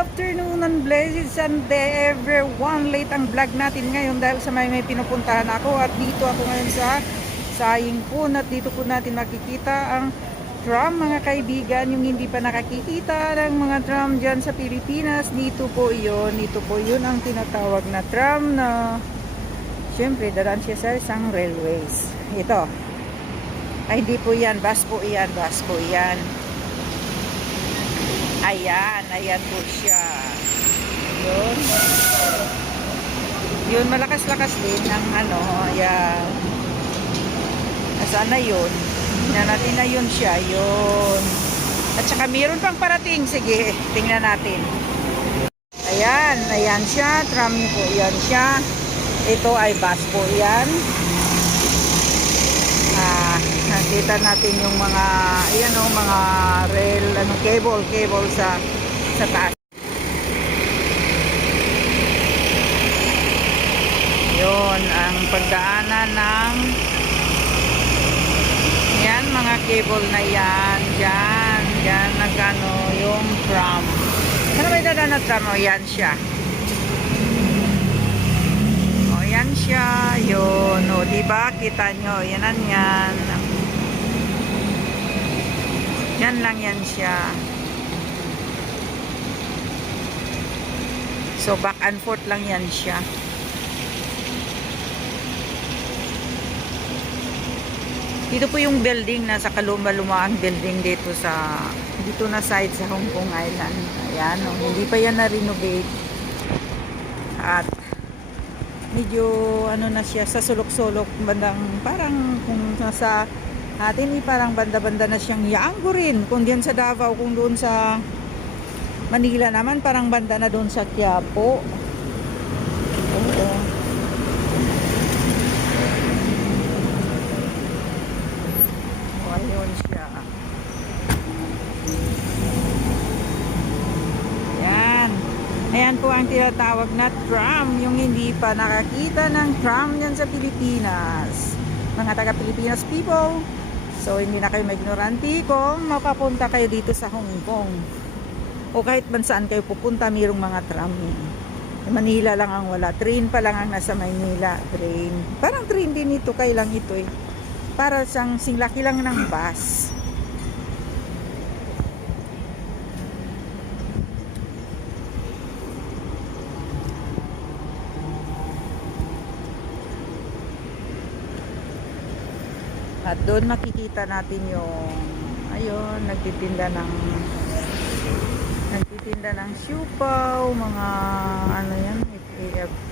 afternoon and blessed Sunday everyone. Late ang vlog natin ngayon dahil sa may may pinupuntahan ako at dito ako ngayon sa Saying po at dito po natin makikita ang tram mga kaibigan yung hindi pa nakakikita ng mga tram dyan sa Pilipinas. Dito po yon dito po yun ang tinatawag na tram na syempre dadaan siya sa isang railways. Ito. Ay hindi po yan bus po yan bus po yan Ayan, ayan po siya. Yun. Yun, malakas-lakas din ang ano, ayan. Nasaan na yun? Tingnan natin na yun siya, yun. At saka mayroon pang parating. Sige, tingnan natin. Ayan, ayan siya. Tram po yan siya. Ito ay bus po yan. Ah, nakita natin yung mga ayan oh, mga rail ano cable cable sa sa taas. Yon ang pagdaanan ng yan mga cable na yan yan yan nagano yung tram. Ano may dadaan na tram? O yan siya. O yan siya yun. O diba? Kita nyo yan ang yan lang yan siya so back and forth lang yan siya Dito po yung building, nasa kaluma-lumaan building dito sa, dito na side sa Hong Kong Island. Ayan, oh, hindi pa yan na-renovate. At, medyo, ano na siya, sa sulok-sulok, bandang, parang, kung nasa atin, eh, parang banda-banda na siyang Yango rin. Kung diyan sa Davao, kung doon sa Manila naman, parang banda na doon sa Quiapo. Oo. O, ayun siya. Ayan. Ayan po ang tinatawag na tram. Yung hindi pa nakakita ng tram yan sa Pilipinas. Mga taga-Pilipinas people. So, hindi na kayo magignorante kung mapapunta kayo dito sa Hong Kong. O kahit man saan kayo pupunta, mayroong mga tram. yan. Manila lang ang wala. Train pa lang ang nasa Maynila. Train. Parang train din ito. Kailang ito eh para siyang singlaki lang ng bus. At doon makikita natin yung ayun, nagtitinda ng nagtitinda ng siupaw, mga ano yan, AF